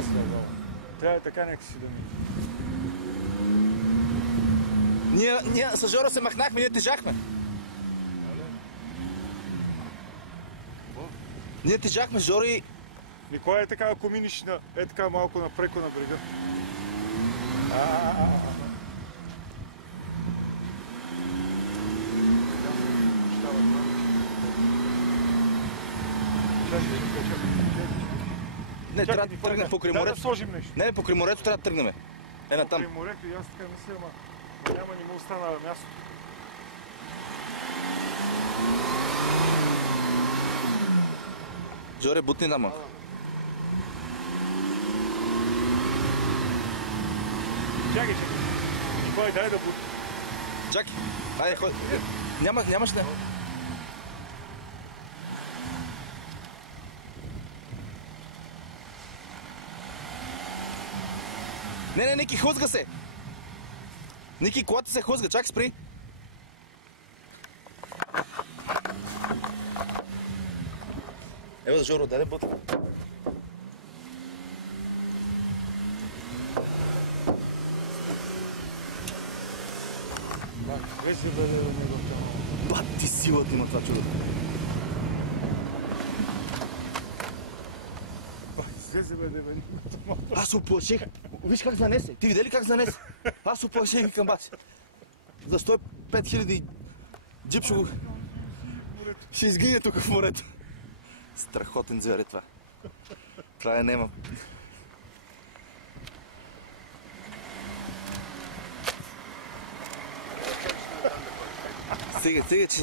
Аз трябва така някакси да ми... Ние с Жоро се махнахме, ние тежахме. Ние тежахме с Жоро и... Никола е така, ако миниш е така малко напреко на брега. Не, трябва да тръгнем покрай морето. Да сложим нещо. Не, покрай морето трябва да тръгнем. Там. Покрай морето и аз така мисля, ама няма, не му остана място. Жоре, бутни нама. Чакай. Николай, дай да бутни. Чакай. Айде, ходи. Нямаш не. Не, Ники, хлъзга се! Ники, колата се хлъзга, чакай, спри! Ева да Жоро, дай бутни. Веси да не го тяма. Бати силата има това чудо. Веси бе, не бе. Аз се оплаших. Виж как занесе. Ти видя ли как занесе? Аз се оплаших и към бас. За 105 000 джип ще изгине тук в морето. Страхотен звере това. Това нема. Стига, че...